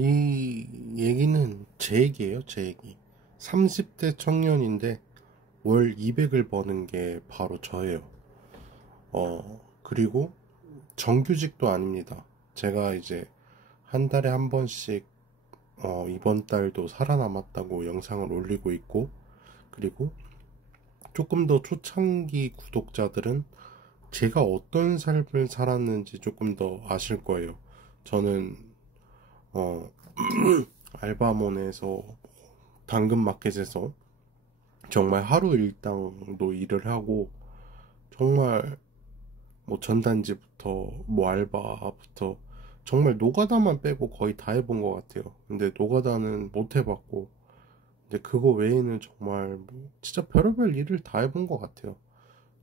이 얘기는 제 얘기예요, 제 얘기. 30대 청년인데 월 200을 버는 게 바로 저예요. 그리고 정규직도 아닙니다. 제가 이제 한 달에 한 번씩 이번 달도 살아남았다고 영상을 올리고 있고, 그리고 조금 더 초창기 구독자들은 제가 어떤 삶을 살았는지 조금 더 아실 거예요. 저는 어, 알바몬에서 당근마켓에서 정말 하루 일당도 일을 하고, 정말 뭐 전단지부터 뭐 알바부터 정말 노가다만 빼고 거의 다 해본 것 같아요. 근데 노가다는 못 해봤고, 근데 그거 외에는 정말 뭐 진짜 별의별 일을 다 해본 것 같아요.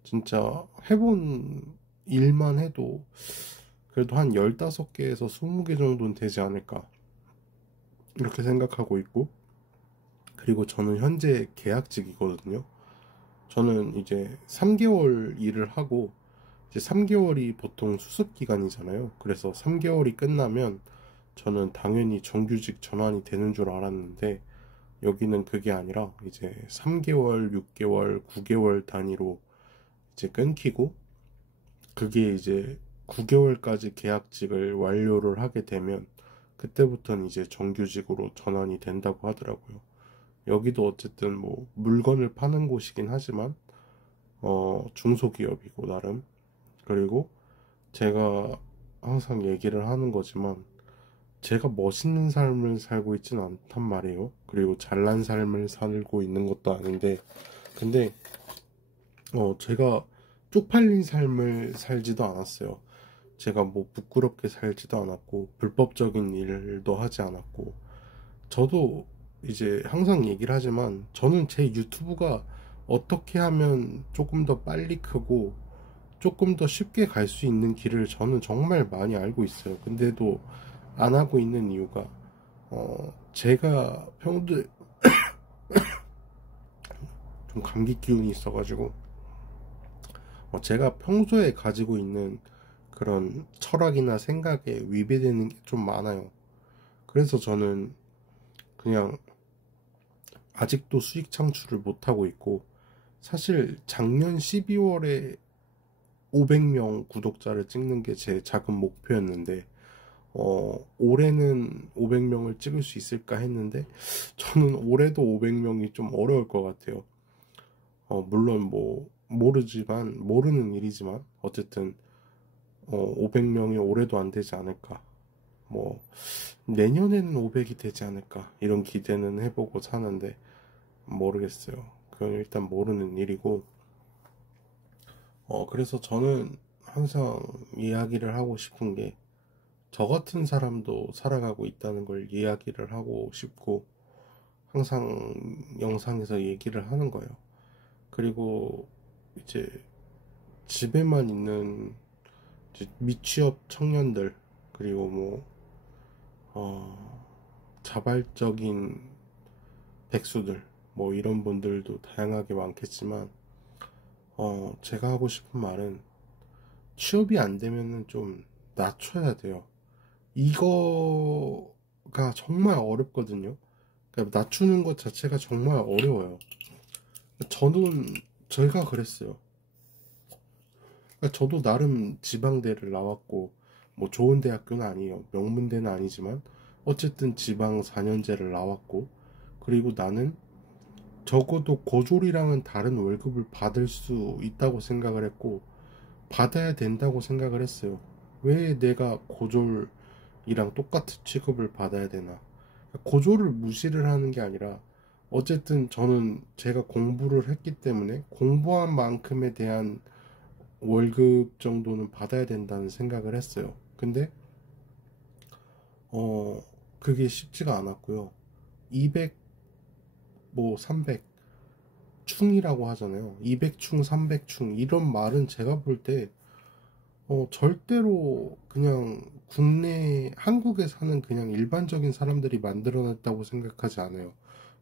진짜 해본 일만 해도 그래도 한 15개에서 20개 정도는 되지 않을까 이렇게 생각하고 있고, 그리고 저는 현재 계약직이거든요. 저는 이제 3개월 일을 하고, 이제 3개월이 보통 수습 기간이잖아요. 그래서 3개월이 끝나면 저는 당연히 정규직 전환이 되는 줄 알았는데, 여기는 그게 아니라 이제 3개월, 6개월, 9개월 단위로 이제 끊기고, 그게 이제 9개월까지 계약직을 완료를 하게 되면 그때부터는 이제 정규직으로 전환이 된다고 하더라고요. 여기도 어쨌든 뭐 물건을 파는 곳이긴 하지만 중소기업이고 나름. 그리고 제가 항상 얘기를 하는 거지만 제가 멋있는 삶을 살고 있진 않단 말이에요. 그리고 잘난 삶을 살고 있는 것도 아닌데, 근데 제가 쪽팔린 삶을 살지도 않았어요. 제가 뭐 부끄럽게 살지도 않았고 불법적인 일도 하지 않았고. 저도 이제 항상 얘기를 하지만 저는 제 유튜브가 어떻게 하면 조금 더 빨리 크고 조금 더 쉽게 갈 수 있는 길을 저는 정말 많이 알고 있어요. 근데도 안 하고 있는 이유가 제가 평소에 좀 감기 기운이 있어가지고 제가 평소에 가지고 있는 그런 철학이나 생각에 위배되는 게 좀 많아요. 그래서 저는 그냥 아직도 수익 창출을 못하고 있고, 사실 작년 12월에 500명 구독자를 찍는 게 제 작은 목표였는데, 올해는 500명을 찍을 수 있을까 했는데, 저는 올해도 500명이 좀 어려울 것 같아요. 물론 뭐 모르는 일이지만 어쨌든 500명이 올해도 안 되지 않을까, 뭐 내년에는 500이 되지 않을까 이런 기대는 해보고 사는데 모르겠어요. 그건 일단 모르는 일이고, 그래서 저는 항상 이야기를 하고 싶은 게, 저 같은 사람도 살아가고 있다는 걸 이야기를 하고 싶고, 항상 영상에서 얘기를 하는 거예요. 그리고 이제 집에만 있는 이제 미취업 청년들, 그리고 뭐 자발적인 백수들, 뭐 이런 분들도 다양하게 많겠지만, 제가 하고 싶은 말은 취업이 안 되면은 좀 낮춰야 돼요. 이거가 정말 어렵거든요. 그러니까 낮추는 것 자체가 정말 어려워요. 저는 제가 그랬어요. 그러니까 저도 나름 지방대를 나왔고, 뭐 좋은 대학교는 아니에요. 명문대는 아니지만 어쨌든 지방 4년제를 나왔고, 그리고 나는 적어도 고졸이랑은 다른 월급을 받을 수 있다고 생각을 했고 받아야 된다고 생각을 했어요. 왜 내가 고졸이랑 똑같은 취급을 받아야 되나. 고졸을 무시를 하는 게 아니라 어쨌든 저는 제가 공부를 했기 때문에 공부한 만큼에 대한 월급 정도는 받아야 된다는 생각을 했어요. 근데 어 그게 쉽지가 않았고요. 200, 뭐 300 충이라고 하잖아요. 200충, 300충 이런 말은 제가 볼 때 절대로 그냥 국내 한국에 사는 그냥 일반적인 사람들이 만들어냈다고 생각하지 않아요.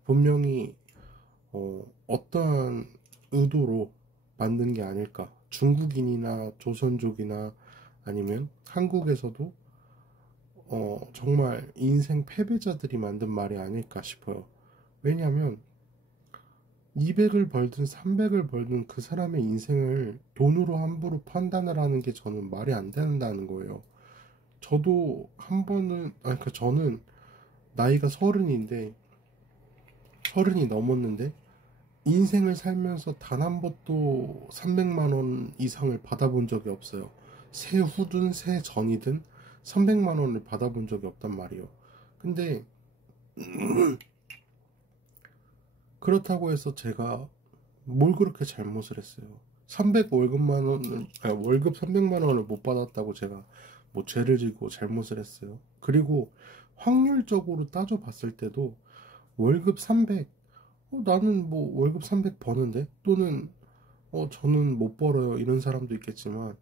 분명히 어떠한 의도로 만든 게 아닐까. 중국인이나 조선족이나 아니면 한국에서도 정말 인생 패배자들이 만든 말이 아닐까 싶어요. 왜냐하면 200을 벌든 300을 벌든 그 사람의 인생을 돈으로 함부로 판단을 하는 게 저는 말이 안 된다는 거예요. 저도 한 번은, 그러니까 저는 나이가 30인데, 30이 넘었는데, 인생을 살면서 단 한 번도 300만 원 이상을 받아본 적이 없어요. 새 후든 새 전이든 300만 원을 받아본 적이 없단 말이에요. 근데 그렇다고 해서 제가 뭘 그렇게 잘못을 했어요. 300 월급만 원을, 월급 300만 원을 못 받았다고 제가 뭐 죄를 지고 잘못을 했어요. 그리고 확률적으로 따져봤을 때도 월급 300, 나는 뭐 월급 300 버는데, 또는 저는 못 벌어요, 이런 사람도 있겠지만,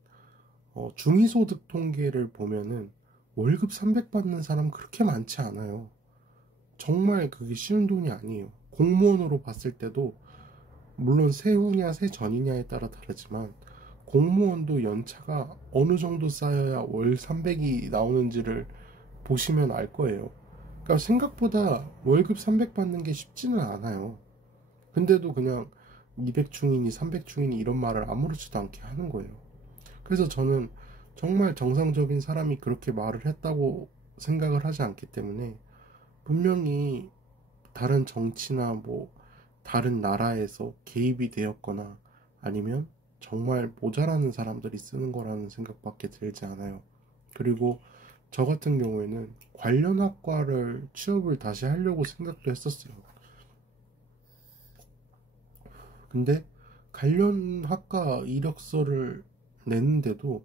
중위소득 통계를 보면은 월급 300 받는 사람 그렇게 많지 않아요. 정말 그게 쉬운 돈이 아니에요. 공무원으로 봤을 때도 물론 세후냐 세전이냐에 따라 다르지만, 공무원도 연차가 어느 정도 쌓여야 월 300이 나오는지를 보시면 알 거예요. 그러니까 생각보다 월급 300 받는 게 쉽지는 않아요. 근데도 그냥 200충이니 300충이니 이런 말을 아무렇지도 않게 하는 거예요. 그래서 저는 정말 정상적인 사람이 그렇게 말을 했다고 생각을 하지 않기 때문에, 분명히 다른 정치나 뭐 다른 나라에서 개입이 되었거나 아니면 정말 모자라는 사람들이 쓰는 거라는 생각밖에 들지 않아요. 그리고 저 같은 경우에는 관련 학과를 취업을 다시 하려고 생각도 했었어요. 근데 관련 학과 이력서를 냈는데도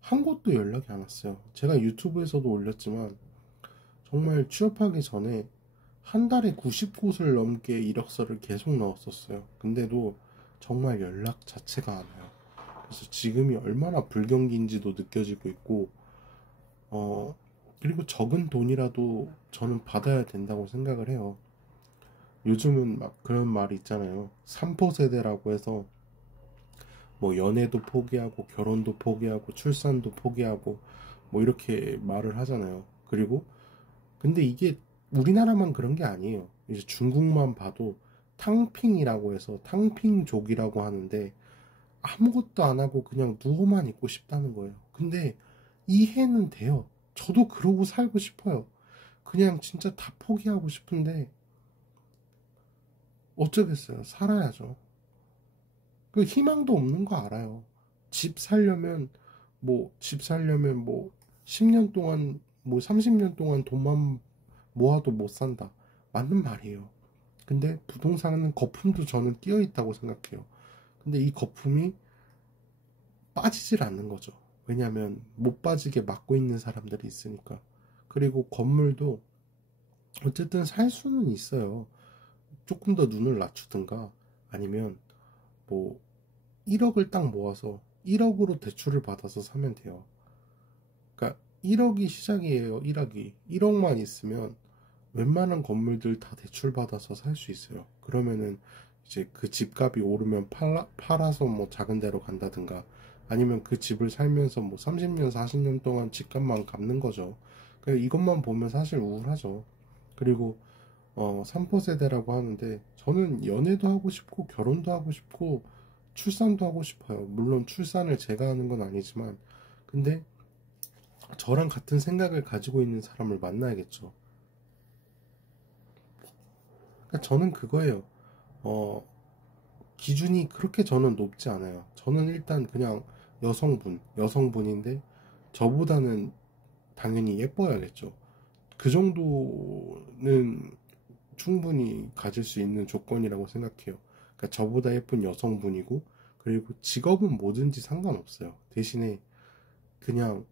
한 곳도 연락이 안 왔어요. 제가 유튜브에서도 올렸지만 정말 취업하기 전에 한 달에 90곳을 넘게 이력서를 계속 넣었었어요. 근데도 정말 연락 자체가 안 와요. 그래서 지금이 얼마나 불경기인지도 느껴지고 있고, 그리고 적은 돈이라도 저는 받아야 된다고 생각을 해요. 요즘은 막 그런 말이 있잖아요. 3포 세대라고 해서 뭐 연애도 포기하고 결혼도 포기하고 출산도 포기하고 뭐 이렇게 말을 하잖아요. 그리고 근데 이게 우리나라만 그런 게 아니에요. 이제 중국만 봐도 탕핑이라고 해서 탕핑족이라고 하는데, 아무것도 안 하고 그냥 누워만 있고 싶다는 거예요. 근데 이해는 돼요. 저도 그러고 살고 싶어요. 그냥 진짜 다 포기하고 싶은데 어쩌겠어요. 살아야죠. 그 희망도 없는 거 알아요. 집 살려면 집 살려면 10년 동안 30년 동안 돈만 모아도 못 산다. 맞는 말이에요. 근데 부동산은 거품도 저는 끼어 있다고 생각해요. 근데 이 거품이 빠지질 않는 거죠. 왜냐하면 못 빠지게 막고 있는 사람들이 있으니까. 그리고 건물도 어쨌든 살 수는 있어요. 조금 더 눈을 낮추든가 아니면 뭐 1억을 딱 모아서 1억으로 대출을 받아서 사면 돼요. 그러니까 1억이 시작이에요. 1억이 1억만 있으면 웬만한 건물들 다 대출 받아서 살 수 있어요. 그러면은 이제 그 집값이 오르면 팔아서 뭐 작은 데로 간다든가, 아니면 그 집을 살면서 뭐 30년 40년 동안 집값만 갚는 거죠. 그래서 이것만 보면 사실 우울하죠. 그리고 3포 세대라고 하는데, 저는 연애도 하고 싶고 결혼도 하고 싶고 출산도 하고 싶어요. 물론 출산을 제가 하는 건 아니지만, 근데 저랑 같은 생각을 가지고 있는 사람을 만나야겠죠. 그러니까 저는 그거예요. 어, 기준이 그렇게 저는 높지 않아요. 저는 일단 그냥 여성분인데 저보다는 당연히 예뻐야겠죠. 그 정도는 충분히 가질 수 있는 조건이라고 생각해요. 그러니까 저보다 예쁜 여성분이고, 그리고 직업은 뭐든지 상관없어요. 대신에 그냥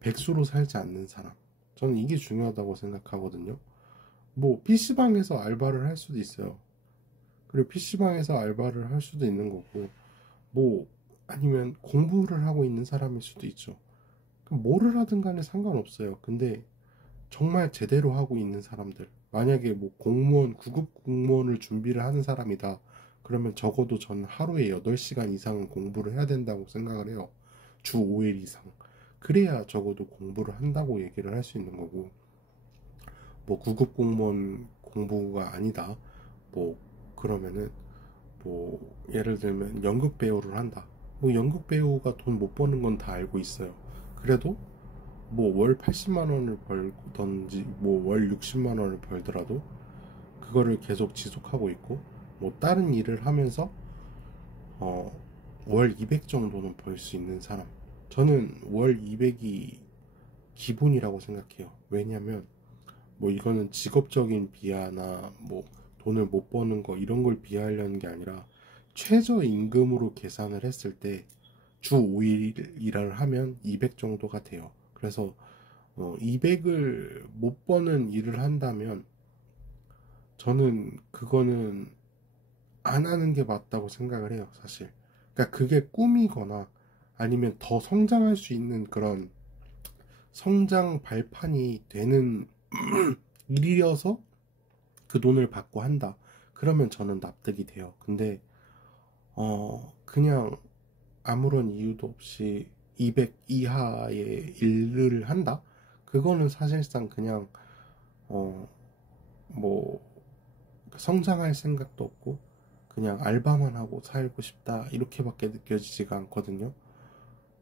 백수로 살지 않는 사람. 저는 이게 중요하다고 생각하거든요. 뭐 PC방에서 알바를 할 수도 있어요. 그리고 PC방에서 알바를 할 수도 있는 거고, 뭐 아니면 공부를 하고 있는 사람일 수도 있죠. 그럼 뭐를 하든 간에 상관없어요. 근데 정말 제대로 하고 있는 사람들, 만약에 뭐 공무원, 구급 공무원을 준비를 하는 사람이다, 그러면 적어도 저는 하루에 8시간 이상은 공부를 해야 된다고 생각을 해요. 주 5일 이상. 그래야 적어도 공부를 한다고 얘기를 할 수 있는 거고, 뭐 9급 공무원 공부가 아니다, 뭐 그러면은 뭐 예를 들면 연극 배우를 한다. 뭐 연극 배우가 돈 못 버는 건 다 알고 있어요. 그래도 뭐 월 80만 원을 벌던지 뭐 월 60만 원을 벌더라도 그거를 계속 지속하고 있고, 뭐 다른 일을 하면서 어, 월 200 정도는 벌 수 있는 사람. 저는 월 200이 기본이라고 생각해요. 왜냐면 뭐 이거는 직업적인 비하나 뭐 돈을 못 버는 거 이런 걸 비하하려는 게 아니라, 최저임금으로 계산을 했을 때 주 5일 일을 하면 200 정도가 돼요. 그래서 200을 못 버는 일을 한다면 저는 그거는 안 하는 게 맞다고 생각을 해요, 사실. 그러니까 그게 꿈이거나 아니면 더 성장할 수 있는 그런 성장 발판이 되는 일이어서 그 돈을 받고 한다. 그러면 저는 납득이 돼요. 근데 그냥 아무런 이유도 없이 200 이하의 일을 한다? 그거는 사실상 그냥 뭐 성장할 생각도 없고 그냥 알바만 하고 살고 싶다 이렇게밖에 느껴지지가 않거든요.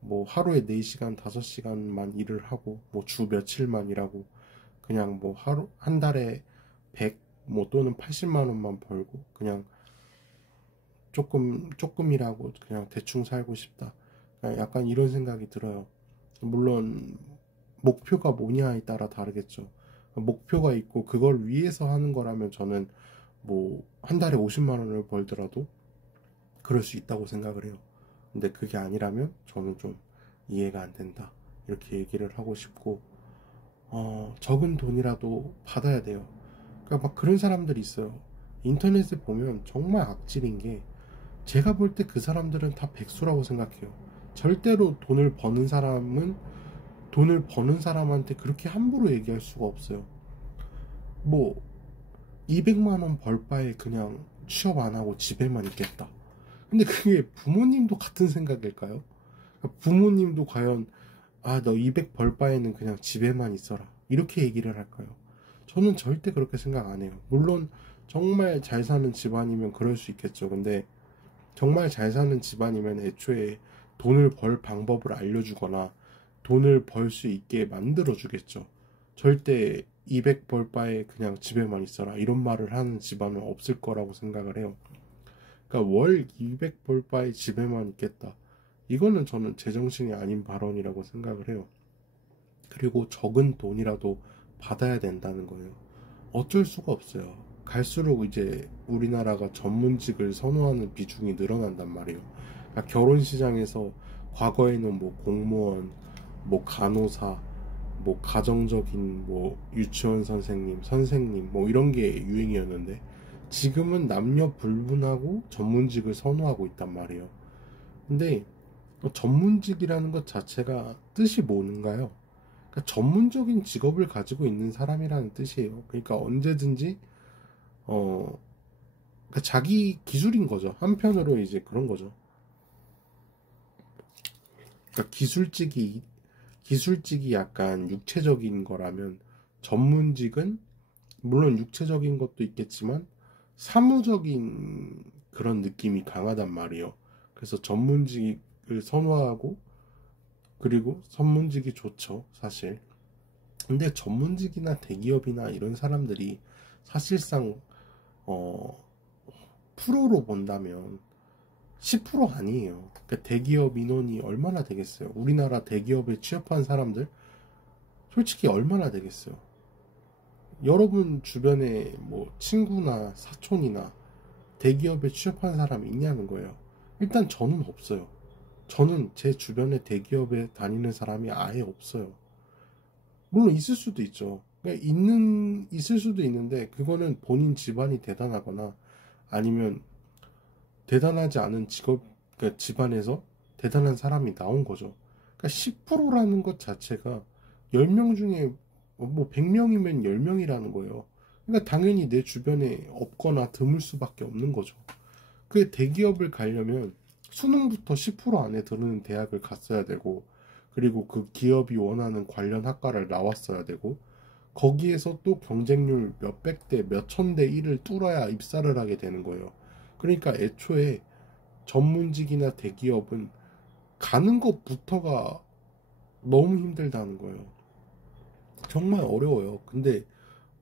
뭐 하루에 4시간, 5시간만 일을 하고 뭐 주 며칠만 일하고 그냥 뭐 하루 한 달에 100 뭐 또는 80만 원만 벌고 그냥 조금 일하고 그냥 대충 살고 싶다. 약간 이런 생각이 들어요. 물론 목표가 뭐냐에 따라 다르겠죠. 목표가 있고 그걸 위해서 하는 거라면 저는 뭐 한 달에 50만 원을 벌더라도 그럴 수 있다고 생각을 해요. 근데 그게 아니라면 저는 좀 이해가 안 된다, 이렇게 얘기를 하고 싶고, 적은 돈이라도 받아야 돼요. 그러니까 막 그런 사람들이 있어요. 인터넷에 보면 정말 악질인 게, 제가 볼 때 그 사람들은 다 백수라고 생각해요. 절대로 돈을 버는 사람한테 그렇게 함부로 얘기할 수가 없어요. 뭐 200만 원 벌 바에 그냥 취업 안 하고 집에만 있겠다. 근데 그게 부모님도 같은 생각일까요? 부모님도 과연 너 200 벌 바에는 그냥 집에만 있어라 이렇게 얘기를 할까요? 저는 절대 그렇게 생각 안 해요. 물론 정말 잘 사는 집안이면 그럴 수 있겠죠. 근데 정말 잘 사는 집안이면 애초에 돈을 벌 방법을 알려주거나 돈을 벌 수 있게 만들어주겠죠. 절대 200 벌 바에 그냥 집에만 있어라 이런 말을 하는 집안은 없을 거라고 생각을 해요. 그러니까 월 200 벌 바에 집에만 있겠다. 이거는 저는 제정신이 아닌 발언이라고 생각을 해요. 그리고 적은 돈이라도 받아야 된다는 거예요. 어쩔 수가 없어요. 갈수록 이제 우리나라가 전문직을 선호하는 비중이 늘어난단 말이에요. 그러니까 결혼 시장에서 과거에는 뭐 공무원, 뭐 간호사, 뭐 가정적인 뭐 유치원 선생님 뭐 이런 게 유행이었는데, 지금은 남녀 불문하고 전문직을 선호하고 있단 말이에요. 근데 전문직이라는 것 자체가 뜻이 뭔가요? 그러니까 전문적인 직업을 가지고 있는 사람이라는 뜻이에요. 그러니까 언제든지 어 그러니까 자기 기술인 거죠. 한편으로 이제 그런 거죠. 그러니까 기술직이 약간 육체적인 거라면, 전문직은 물론 육체적인 것도 있겠지만 사무적인 그런 느낌이 강하단 말이에요. 그래서 전문직을 선호하고, 그리고 전문직이 좋죠, 사실. 근데 전문직이나 대기업이나 이런 사람들이 사실상 어 프로로 본다면 10% 아니에요. 그러니까 대기업 인원이 얼마나 되겠어요? 우리나라 대기업에 취업한 사람들 솔직히 얼마나 되겠어요? 여러분 주변에 뭐 친구나 사촌이나 대기업에 취업한 사람이 있냐는 거예요. 일단 저는 없어요. 저는 제 주변에 대기업에 다니는 사람이 아예 없어요. 물론 있을 수도 있죠. 그러니까 있을 수도 있는데, 그거는 본인 집안이 대단하거나 아니면 대단하지 않은 그러니까 집안에서 대단한 사람이 나온 거죠. 그러니까 10%라는 것 자체가 10명 중에 뭐 100명이면 10명이라는 거예요. 그러니까 당연히 내 주변에 없거나 드물 수밖에 없는 거죠. 그 대기업을 가려면 수능부터 10% 안에 드는 대학을 갔어야 되고, 그리고 그 기업이 원하는 관련 학과를 나왔어야 되고, 거기에서 또 경쟁률 몇백 대, 몇천 대 1을 뚫어야 입사를 하게 되는 거예요. 그러니까 애초에 전문직이나 대기업은 가는 것부터가 너무 힘들다는 거예요. 정말 어려워요. 근데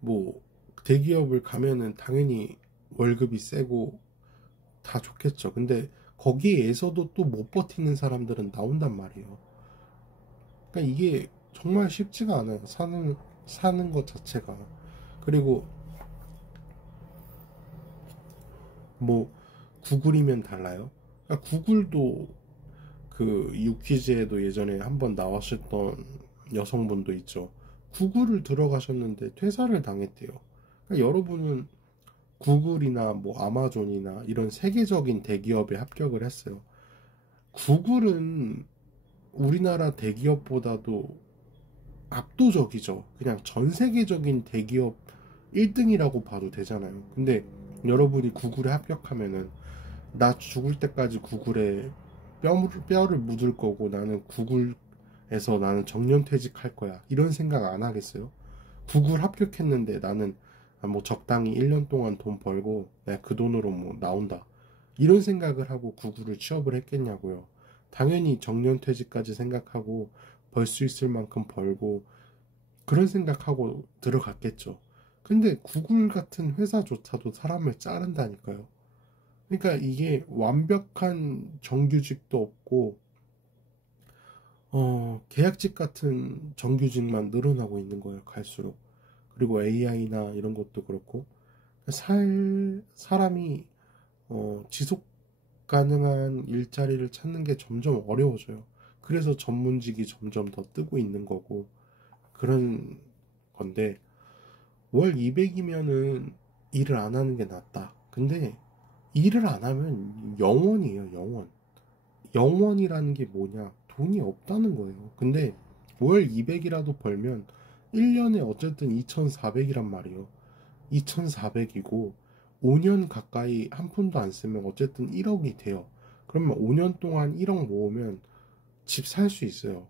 뭐 대기업을 가면은 당연히 월급이 세고 다 좋겠죠. 근데 거기에서도 또 못 버티는 사람들은 나온단 말이에요. 그러니까 이게 정말 쉽지가 않아요. 사는 것 자체가. 그리고 뭐 구글이면 달라요. 그러니까 구글도 그 유퀴즈에도 예전에 한번 나왔었던 여성분도 있죠. 구글을 들어가셨는데 퇴사를 당했대요. 그러니까 여러분은 구글이나 뭐 아마존이나 이런 세계적인 대기업에 합격을 했어요. 구글은 우리나라 대기업보다도 압도적이죠. 그냥 전 세계적인 대기업 1등이라고 봐도 되잖아요. 근데 여러분이 구글에 합격하면은 나 죽을 때까지 구글에 뼈를 묻을 거고 나는 구글에서 나는 정년퇴직할 거야. 이런 생각 안 하겠어요? 구글 합격했는데 나는 뭐 적당히 1년 동안 돈 벌고 내가 그 돈으로 뭐 나온다. 이런 생각을 하고 구글을 취업을 했겠냐고요. 당연히 정년퇴직까지 생각하고 벌 수 있을 만큼 벌고 그런 생각하고 들어갔겠죠. 근데 구글 같은 회사조차도 사람을 자른다니까요. 그러니까 이게 완벽한 정규직도 없고 계약직 같은 정규직만 늘어나고 있는 거예요. 갈수록. 그리고 AI나 이런 것도 그렇고 사람이 지속 가능한 일자리를 찾는 게 점점 어려워져요. 그래서 전문직이 점점 더 뜨고 있는 거고 그런 건데 월 200이면은 일을 안 하는 게 낫다. 근데 일을 안 하면 영원이에요, 영원. 영원이라는 게 뭐냐? 돈이 없다는 거예요. 근데 월 200이라도 벌면 1년에 어쨌든 2,400이란 말이에요. 2,400이고 5년 가까이 한 푼도 안 쓰면 어쨌든 1억이 돼요. 그러면 5년 동안 1억 모으면 집 살 수 있어요.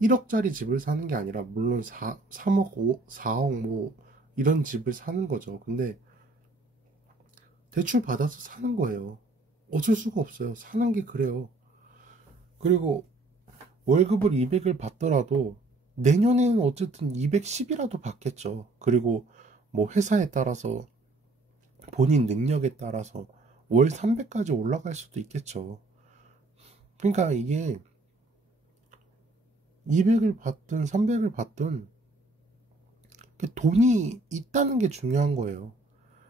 1억짜리 집을 사는 게 아니라 물론 3억, 4억 뭐 이런 집을 사는 거죠. 근데 대출 받아서 사는 거예요. 어쩔 수가 없어요. 사는 게 그래요. 그리고 월급을 200을 받더라도 내년에는 어쨌든 210이라도 받겠죠. 그리고 뭐 회사에 따라서 본인 능력에 따라서 월 300까지 올라갈 수도 있겠죠. 그러니까 이게 200을 받든 300을 받든 돈이 있다는 게 중요한 거예요.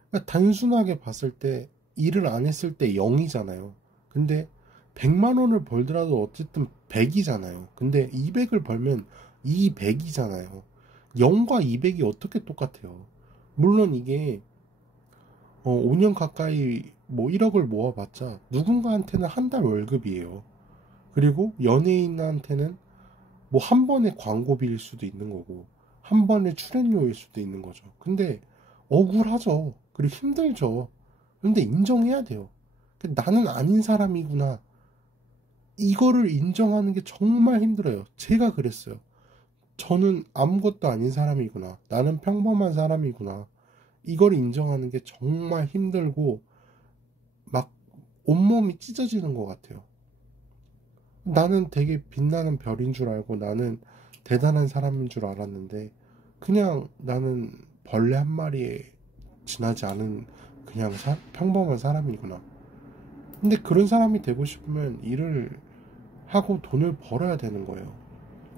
그러니까 단순하게 봤을 때 일을 안 했을 때 0이잖아요. 근데 100만 원을 벌더라도 어쨌든 100이잖아요. 근데 200을 벌면 200이잖아요. 0과 200이 어떻게 똑같아요? 물론 이게 5년 가까이 뭐 1억을 모아봤자 누군가한테는 한 달 월급이에요. 그리고 연예인한테는 뭐 한 번의 광고비일 수도 있는 거고 한 번의 출연료일 수도 있는 거죠. 근데 억울하죠. 그리고 힘들죠. 근데 인정해야 돼요. 나는 아닌 사람이구나. 이거를 인정하는 게 정말 힘들어요. 제가 그랬어요. 저는 아무것도 아닌 사람이구나. 나는 평범한 사람이구나. 이걸 인정하는 게 정말 힘들고 막 온몸이 찢어지는 것 같아요. 나는 되게 빛나는 별인 줄 알고 나는 대단한 사람인 줄 알았는데 그냥 나는 벌레 한 마리에 지나지 않은 그냥 평범한 사람이구나. 근데 그런 사람이 되고 싶으면 일을 하고 돈을 벌어야 되는 거예요.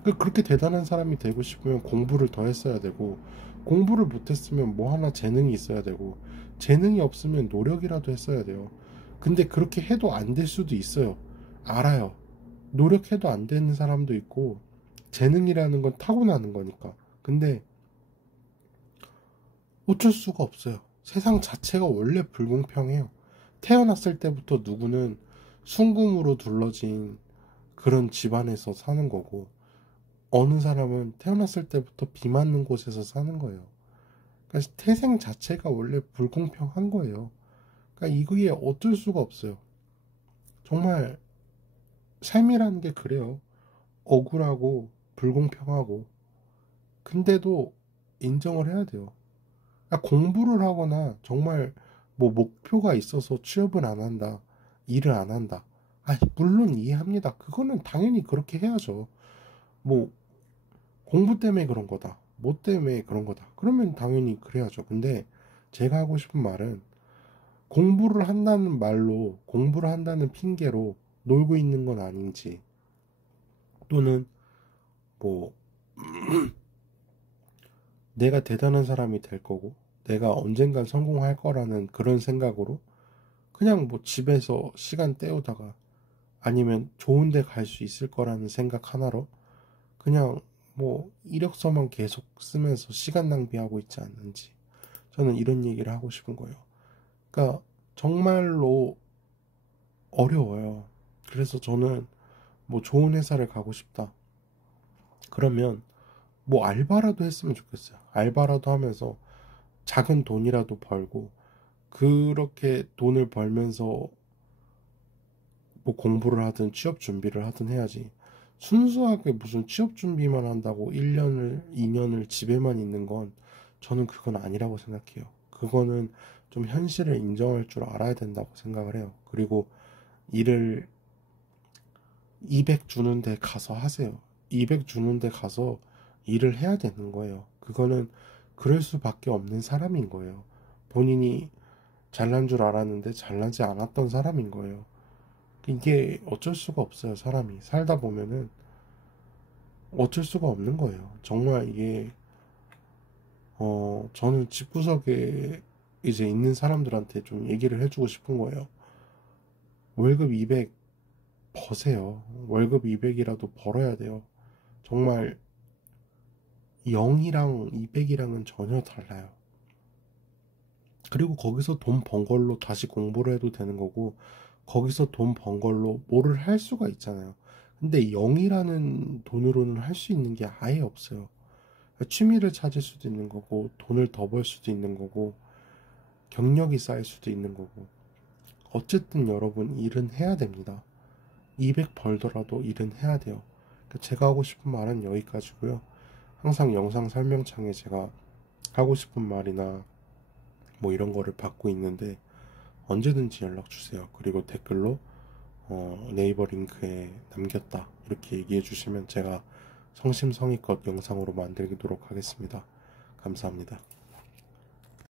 그렇게 대단한 사람이 되고 싶으면 공부를 더 했어야 되고 공부를 못했으면 뭐 하나 재능이 있어야 되고 재능이 없으면 노력이라도 했어야 돼요. 근데 그렇게 해도 안 될 수도 있어요. 알아요. 노력해도 안 되는 사람도 있고 재능이라는 건 타고나는 거니까. 근데 어쩔 수가 없어요. 세상 자체가 원래 불공평해요. 태어났을 때부터 누구는 순금으로 둘러진 그런 집안에서 사는 거고 어느 사람은 태어났을 때부터 비 맞는 곳에서 사는 거예요. 그러니까 태생 자체가 원래 불공평한 거예요. 그러니까 이게 어쩔 수가 없어요. 정말 삶이라는 게 그래요. 억울하고 불공평하고, 근데도 인정을 해야 돼요. 공부를 하거나 정말 뭐 목표가 있어서 취업을 안 한다, 일을 안 한다. 물론 이해합니다. 그거는 당연히 그렇게 해야죠. 뭐 공부 때문에 그런 거다, 뭐 때문에 그런 거다, 그러면 당연히 그래야죠. 근데 제가 하고 싶은 말은, 공부를 한다는 말로, 공부를 한다는 핑계로 놀고 있는 건 아닌지, 또는 뭐 내가 대단한 사람이 될 거고 내가 언젠간 성공할 거라는 그런 생각으로 그냥 뭐 집에서 시간 때우다가, 아니면 좋은 데 갈 수 있을 거라는 생각 하나로 그냥 뭐 이력서만 계속 쓰면서 시간 낭비하고 있지 않는지, 저는 이런 얘기를 하고 싶은 거예요. 그러니까 정말로 어려워요. 그래서 저는 뭐 좋은 회사를 가고 싶다, 그러면 뭐 알바라도 했으면 좋겠어요. 알바라도 하면서 작은 돈이라도 벌고, 그렇게 돈을 벌면서 뭐 공부를 하든 취업 준비를 하든 해야지, 순수하게 무슨 취업 준비만 한다고 1년을 2년을 집에만 있는 건, 저는 그건 아니라고 생각해요. 그거는 좀 현실을 인정할 줄 알아야 된다고 생각을 해요. 그리고 일을 200 주는 데 가서 하세요. 200 주는 데 가서 일을 해야 되는 거예요. 그거는 그럴 수밖에 없는 사람인 거예요. 본인이 잘난 줄 알았는데 잘나지 않았던 사람인 거예요. 이게 어쩔 수가 없어요. 사람이 살다 보면은 어쩔 수가 없는 거예요. 정말 이게 저는 집구석에 이제 있는 사람들한테 좀 얘기를 해주고 싶은 거예요. 월급 200 버세요. 월급 200이라도 벌어야 돼요. 정말 0이랑 200이랑은 전혀 달라요. 그리고 거기서 돈 번 걸로 다시 공부를 해도 되는 거고, 거기서 돈 번 걸로 뭐를 할 수가 있잖아요. 근데 0이라는 돈으로는 할 수 있는 게 아예 없어요. 취미를 찾을 수도 있는 거고, 돈을 더 벌 수도 있는 거고, 경력이 쌓일 수도 있는 거고, 어쨌든 여러분 일은 해야 됩니다. 200 벌더라도 일은 해야 돼요. 제가 하고 싶은 말은 여기까지고요. 항상 영상 설명창에 제가 하고 싶은 말이나 뭐 이런 거를 받고 있는데, 언제든지 연락 주세요. 그리고 댓글로 네이버 링크에 남겼다 이렇게 얘기해 주시면 제가 성심성의껏 영상으로 만들도록 하겠습니다. 감사합니다.